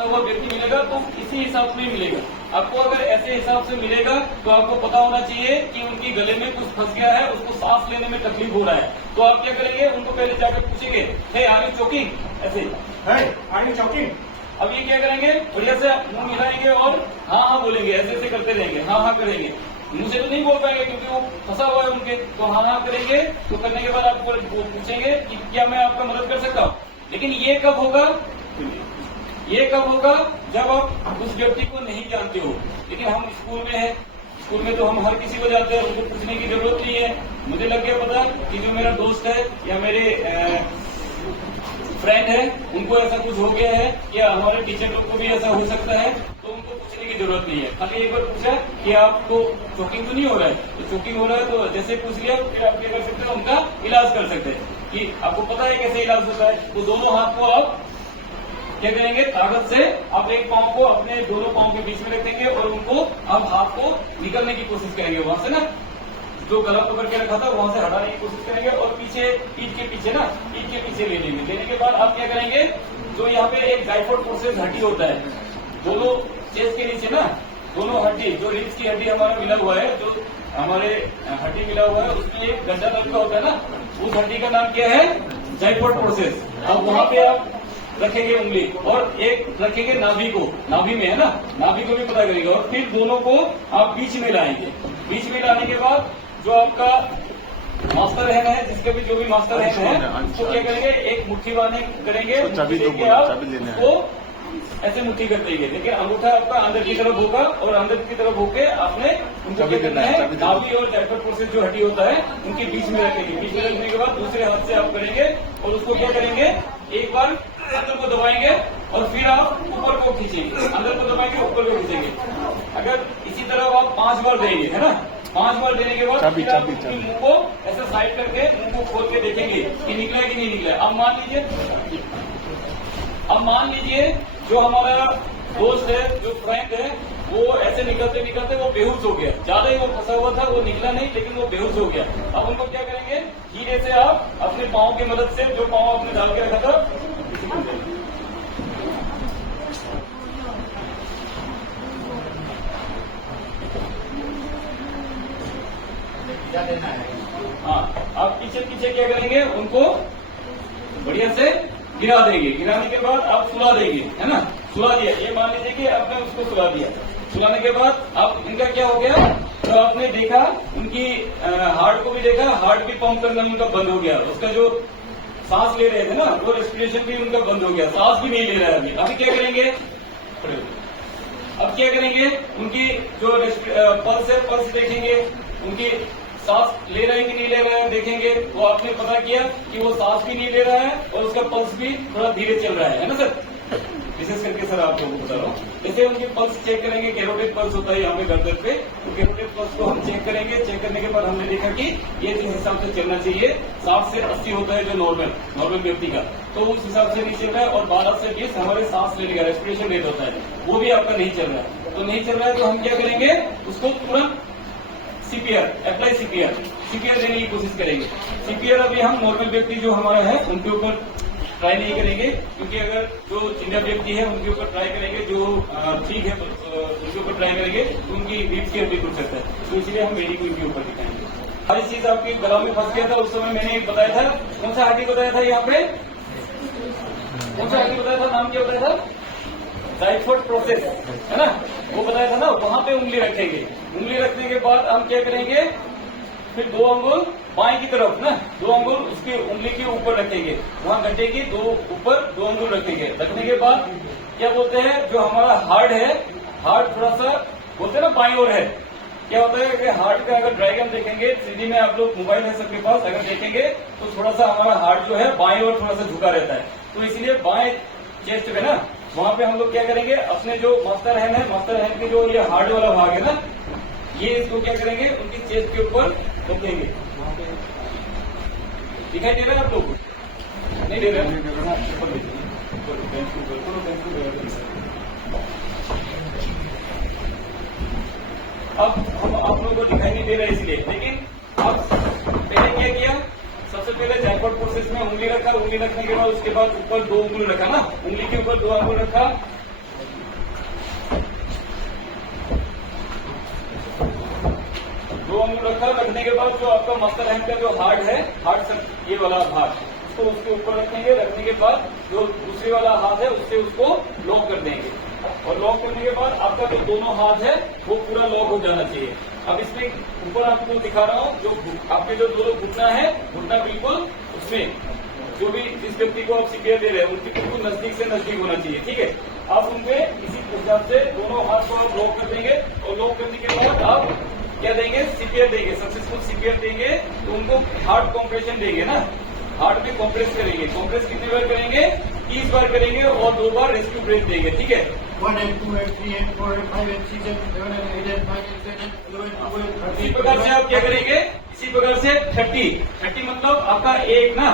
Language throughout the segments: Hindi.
फंसा हुआ व्यक्ति मिलेगा तो इसी हिसाब से ही मिलेगा। आपको अगर ऐसे हिसाब से मिलेगा तो आपको पता होना चाहिए कि उनकी गले में कुछ फंस गया है, उसको सांस लेने में तकलीफ हो रहा है। तो आप क्या करेंगे, उनको पहले जाकर पूछेंगे, हे आर यू चोकिंग, ऐसे आर यू चोकिंग। अब ये क्या करेंगे, बढ़िया से मुंह मिलाएंगे और हाँ हाँ बोलेंगे, ऐसे ऐसे करते रहेंगे, हाँ हाँ करेंगे। मुंह से तो नहीं बोल पाएंगे क्योंकि वो फंसा हुआ है उनके, तो हाँ हाँ करेंगे। तो करने के बाद आपको पूछेंगे कि क्या मैं आपका मदद कर सकता हूँ। लेकिन ये कब होगा, ये कब होगा, जब आप उस व्यक्ति को नहीं जानते हो। लेकिन हम स्कूल में है, स्कूल में तो हम हर किसी को जानते हैं, उनको पूछने की जरूरत नहीं है। मुझे लग गया पता कि जो मेरा दोस्त है या मेरे फ्रेंड है उनको ऐसा कुछ हो गया है या हमारे टीचर लोग को भी ऐसा हो सकता है, तो उनको पूछने की जरूरत नहीं है। खाली एक बार पूछा कि आपको चोकिंग तो नहीं हो रहा है, तो चोकिंग हो रहा है तो जैसे पूछ लिया, फिर आप क्या कर सकते हैं, उनका इलाज कर सकते हैं कि आपको पता है कैसे इलाज होता है। तो दोनों हाथ को आप क्या करेंगे, ताकत से आप एक पांव को अपने दोनों पांव के बीच में रखेंगे और उनको आप हाथ को निकलने की कोशिश करेंगे वहां से ना, जो गला पकड़ के रखा था वहां से हटाने की कोशिश करेंगे और पीछे पीठ के पीछे ना, पीठ के पीछे लेने के बाद आप क्या करेंगे, जो यहाँ पे एक जाइफोइड प्रोसेस हड्डी होता है, दोनों चेस्ट के नीचे ना, दोनों हड्डी, जो रिब्स की हड्डी हमारा मिला हुआ है, जो हमारे हड्डी मिला हुआ है उसकी एक गड्ढा टाइप का होता है ना, उस हड्डी का नाम क्या है, जाइफोइड प्रोसेस। अब वहां पे आप रखेंगे उंगली और एक रखेंगे नाभि को, नाभि में है ना, नाभि को भी पता करेंगे और फिर दोनों को आप बीच में लाएंगे। बीच में लाने के बाद जो आपका मास्टर हैंड है, जिसके भी जो भी मास्टर हैंड है, उसको क्या करेंगे, एक मुट्ठी बांधे करेंगे, आप उसको ऐसे मुट्ठी कर देंगे। लेकिन अंगूठा आपका अंदर की तरफ होगा और अंदर की तरफ होके आपने उनको क्या करना है, नाभि और जाइफोइड प्रोसेस जो हड्डी होता है उनके बीच में रखेंगे। बीच में रखने के बाद दूसरे हाथ से आप करेंगे और उसको क्या करेंगे, एक बार अंदर को दबाएंगे और फिर आप ऊपर को खींचेंगे, अंदर को दबाएंगे ऊपर को खींचेंगे। अगर इसी तरह आप 5 बार देंगे, है ना, 5 बार देने के बाद फिर आप मुंह को ऐसे साइड करके मुंह को खोल के देखेंगे कि निकला कि नहीं निकला। अब मान लीजिए जो हमारा दोस्त है, जो फ्रेंड है, वो ऐसे निकलते निकलते वो बेहोश हो गया, ज्यादा ही वो फंसा हुआ था, वो निकला नहीं लेकिन वो बेहोश हो गया। अब उनको क्या करेंगे, धीरे से आप अपने पाँव की मदद से, जो पाँव आपने डाल के रखा था, हाँ, आप पीछे पीछे क्या करेंगे, उनको बढ़िया से गिरा देंगे। गिराने के बाद आप सुला देंगे, है ना, सुला दिया। ये मान लीजिए कि आपने उसको सुला दिया। सुलाने के बाद अब इनका क्या हो गया, तो आपने देखा उनकी हार्ट को भी देखा, हार्ट भी पंप करना उनका बंद हो गया। उसका जो सांस ले रहे थे ना, वो रेस्पिरेशन भी उनका बंद हो गया, सांस भी नहीं ले रहा है। अभी क्या करेंगे, अब क्या करेंगे, उनकी जो पल्स है, पल्स देखेंगे, उनकी सांस ले रहा है कि नहीं ले रहा है देखेंगे। वो आपने पता किया कि वो सांस भी नहीं ले रहा है और उसका पल्स भी थोड़ा धीरे चल रहा है ना सर। विशेष करके सर आप लोगों को बता रहा हूँ, जैसे उनकी पल्स चेक करेंगे, कैरोटिड पल्स होता है यहाँ पे गर्दन पे, तो कैरोटिड पल्स को हम चेक करेंगे। चेक करने के बाद हमने देखा कि ये जिस हिसाब से चलना चाहिए 60 से 80 होता है जो नॉर्मल व्यक्ति का, तो उस हिसाब से नहीं चल रहा है। और 12 से 20 हमारे सांस लेने का रेस्पिरेशन रेट होता है, वो भी आपका नहीं चल रहा है। तो नहीं चल रहा है तो हम क्या करेंगे, उसको तुरंत सीपीआर, अप्लाई सीपीआर देने की कोशिश करेंगे। सीपीआर अभी हम नॉर्मल व्यक्ति जो हमारा है उनके ऊपर ट्राई नहीं करेंगे, क्योंकि अगर जो चिंता व्यक्ति है उनके ऊपर ट्राई करेंगे, जो ठीक है उनके ऊपर ट्राई करेंगे तो उनकी रिब्स की हड्डी टूट सकता है। तो इसलिए हम मेडिको इनके ऊपर दिखाएंगे। हर चीज आपके गला में फंस गया था, उस समय मैंने एक बताया था, कौन सा हड्डी बताया था यहाँ पे, कौन सा हड्डी बताया था, नाम क्या बताया था, जाइफोइड प्रोसेस, है ना, वो बताया था ना। वहां पे उंगली रखेंगे। उंगली रखने के बाद हम क्या करेंगे, फिर 2 अंगुल बाएं की तरफ ना, 2 अंगुल उसकी उंगली के ऊपर रखेंगे, वहां गड्ढे की ऊपर 2 अंगुल रखेंगे। रखने के बाद क्या बोलते हैं, जो हमारा हार्ट है, हार्ट थोड़ा सा बोलते हैं ना बाईं ओर है। क्या होता है कि हार्ट का अगर डायग्राम देखेंगे, सीधी में आप लोग मोबाइल है सबके पास, अगर देखेंगे तो थोड़ा सा हमारा हार्ट जो है बाईं ओर थोड़ा सा झुका रहता है। तो इसलिए बाएं चेस्ट में ना, वहां पे हम लोग क्या करेंगे, अपने जो मास्टर हैंड है, मास्टर हैंड के जो ये हार्ड वाला भाग है ना, ये इसको क्या करेंगे, उनकी चेस्ट के ऊपर रखेंगे। दिखाई दे रहा है आप लोग, नहीं दे रहे, अब हम आप लोगों को दिखाई नहीं दे रहा है इसलिए। लेकिन अब पहले क्या किया, सबसे पहले जाइफोइड प्रोसेस में उंगली रखा, उंगली रखने के बाद उसके बाद ऊपर 2 उंगली रखा ना, उंगली के ऊपर 2 अंगुल रखा, रखा, रखने के बाद जो आपका मास्टर हैंड का जो हार्ड है, हार्ड सर ये वाला भाग उसको उसके ऊपर रखेंगे। रखने के बाद जो दूसरी वाला हाथ है उससे उसको लॉक कर देंगे और लॉक करने के बाद आपका जो दोनों हाथ है वो पूरा लॉक हो जाना चाहिए। अब इसमें ऊपर आपको दिखा रहा हूँ, जो आपके जो दोनों घुटना है, घुटना बिल्कुल उसमें जो भी जिस व्यक्ति को आप सीपीआर दे रहे हैं उनकी बिल्कुल नजदीक से नजदीक होना चाहिए, ठीक है। आप उनके इसी हिसाब से दोनों हाथ को लॉक कर देंगे और लॉक करने के बाद आप क्या देंगे, सीपीआर देंगे, सक्सेसफुल सीपीआर देंगे तो उनको हार्ट कॉम्प्रेशन देंगे ना, हार्ट में कॉम्प्रेस करेंगे। कॉम्प्रेस कितने बार करेंगे, 30 बार करेंगे और 2 बार रेस्क्यू ब्रेथ देंगे, ठीक है। 1 and 2 and 3 and 4 and 5 and 6 and 7 and 8 and 9 and 10 and 11 and 12 and 13. इसी प्रकार से आप क्या करेंगे, इसी प्रकार से 30 मतलब आपका एक ना,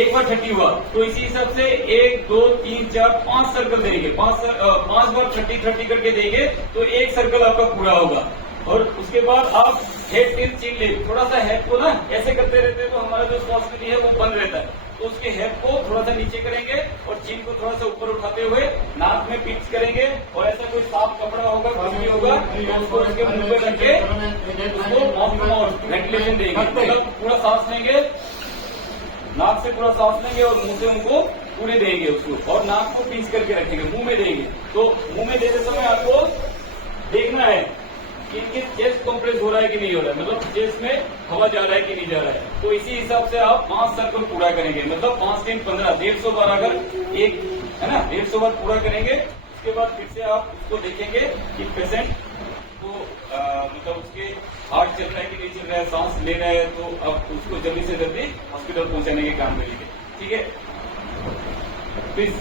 एक बार 30 हुआ तो इसी हिसाब से 1 2 3 4 5 सर्कल देंगे, 5 बार 30 करके देंगे तो एक सर्कल आपका पूरा होगा। और उसके बाद आप हेड टिल चीन ले, थोड़ा सा हेड को ना ऐसे करते रहते हैं तो हमारा जो श्वास नली है वो बंद रहता है, तो उसके हेड को थोड़ा सा नीचे करेंगे और चीन को थोड़ा सा ऊपर उठाते हुए नाक में पिच करेंगे और ऐसा कोई साफ कपड़ा होगा, कुछ भी होगा तो उसको उसके मुंह पे रख के उसको माउथ टू माउथ वेंटिलेशन देंगे, मतलब पूरा सांस लेंगे, नाक से पूरा सांस लेंगे और मुंह से उनको पूरे देंगे उसको, और नाक को पिंच करके रखेंगे, मुंह में देंगे। तो मुंह में देते समय आपको देखना है कि इनके चेस्ट कॉम्प्रेस हो रहा है कि नहीं हो रहा है, मतलब चेस्ट में हवा जा रहा है कि नहीं जा रहा है। तो इसी हिसाब से आप 5 सर्कल पूरा करेंगे, मतलब 5 3 15 150 बार, अगर एक है ना 150 बार पूरा करेंगे। उसके बाद फिर से आप उसको देखेंगे कि पेशेंट को मतलब उसके हार्ट चल रहा है कि नहीं चल रहा है, सांस ले रहा है, तो आप उसको जल्दी से जल्दी हॉस्पिटल पहुंचाने के काम करेंगे, ठीक है। प्लीज